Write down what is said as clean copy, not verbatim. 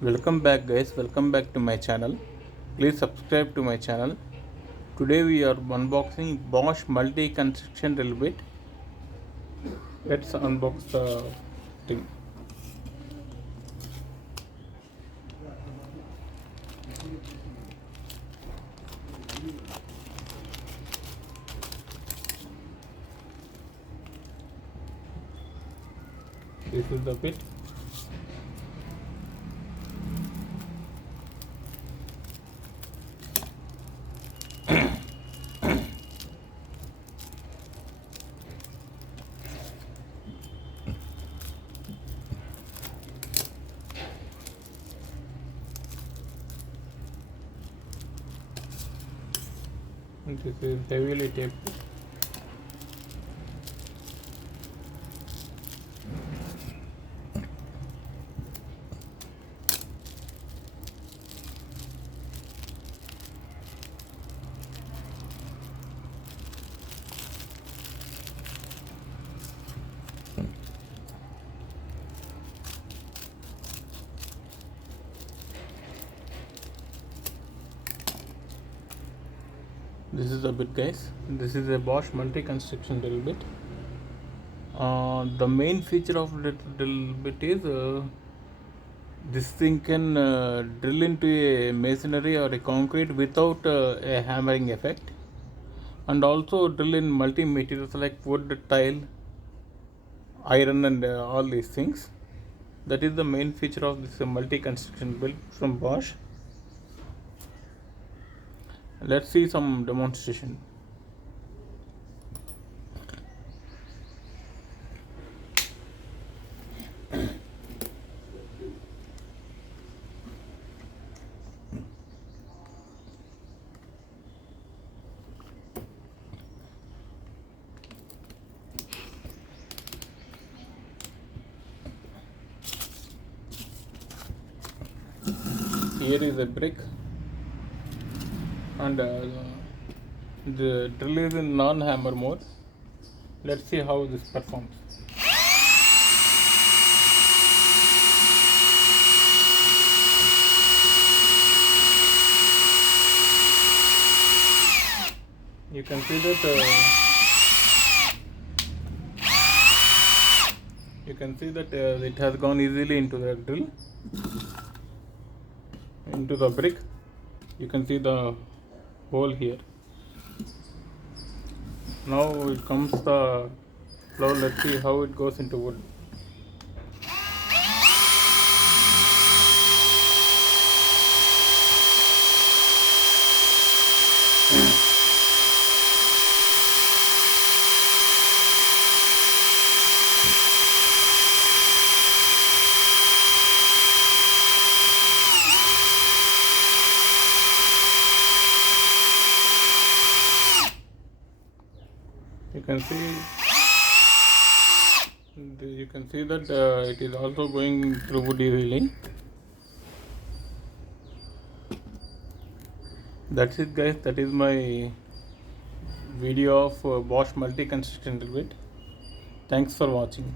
Welcome back guys, welcome back to my channel. Please subscribe to my channel. Today we are unboxing Bosch multi construction drill bit. Let's unbox the thing. This is the bit. And this is heavily taped. This is the bit guys. This is a Bosch multi construction drill bit. The main feature of the drill bit is this thing can drill into a masonry or a concrete without a hammering effect, and also drill in multi materials like wood, tile, iron, and all these things. That is the main feature of this multi construction build from Bosch. Let's see some demonstration. Here is a brick, and the drill is in non-hammer mode. Let's see how this performs. You can see that it has gone easily into the drill, into the brick. You can see the hole here. Now it comes the flow. Let's see how it goes into wood. You can see that it is also going through wood easily. That's it guys, that is my video of Bosch multi construction drill bit. Thanks for watching.